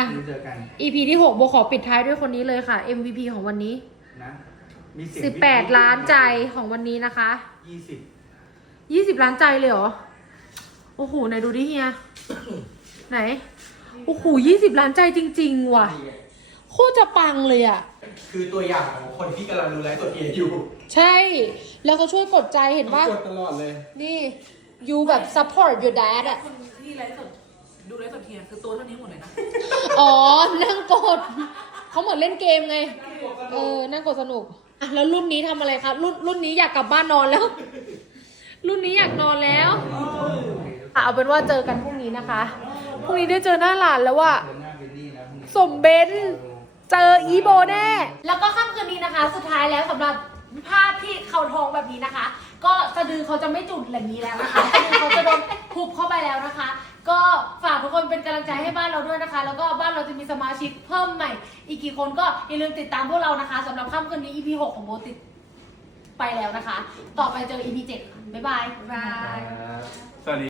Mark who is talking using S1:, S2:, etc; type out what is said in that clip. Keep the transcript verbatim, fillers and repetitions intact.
S1: เจอกัน
S2: อี พี ที่หกโบขอปิดท้ายด้วยคนนี้เลยค่ะ เอ็ม วี พี ของวันนี้
S1: นะมีเสียง
S2: สิบแปดล้านใจของวันนี้นะคะ
S1: ยี่สิบ
S2: ยี่สิบล้านใจเลยเหรอ โอ้โหไหนดูดิเฮีย ไหน โอ้โหยี่สิบล้านใจจริงๆว่ะ โคตรจะปังเลยอ่ะ
S3: คือตัวอย่างของคนที่กำลังดูไลฟ์สดเออยู่
S2: ใช่ แล้วเขาช่วยกดใจเห็นปะ
S3: กดตลอดเลย
S2: นี่ you แบบ support your dad อ่ะ
S4: คนที่ไลฟ์สดดูไลฟ์สดเฮียคือตัวเท่านี้หมดเลยนะ
S2: อ๋อ นั่งกด เขาเหมือนเล่นเกมไง เออ นั่งกดสนุกอ่ะแล้วรุ่นนี้ทำอะไรคะรุ่นรุ่นนี้อยากกลับบ้านนอนแล้ว รุ่นนี้อยากนอนแล้วอ่ะเอาเป็นว่าเจอกันพรุ่งนี้นะคะ พรุ่งนี้ได้เจอหน้าหลานแล้วว่า
S1: เจอหน้าเบนนี่นะพรุ่งนี้
S2: สมเบนเจออีโบแน่ แล้วก็ค่ำคืนนี้นะคะ สุดท้ายแล้วสำหรับภาพที่เขาท้องแบบนี้นะคะ ก็สะดือเขาจะไม่จุดแบบนี้แล้วนะคะสะดือเขาจะโดนทุบเข้าไปแล้วนะคะ ก็ฝากทุกคนเป็นกำลังใจให้บ้านเราด้วยนะคะ แล้วก็บ้านเราจะมีสมาชิกเพิ่มใหม่อีกกี่คนก็อย่าลืมติดตามพวกเรานะคะสำหรับค่ำคืนนี้ อี พี หกของโบติดไปแล้วนะคะ ต่อไปเจอ อี พี เจ็ดค่ะบ๊ายบาย
S4: บ๊ายบาย
S1: ครับ
S3: สวัสดี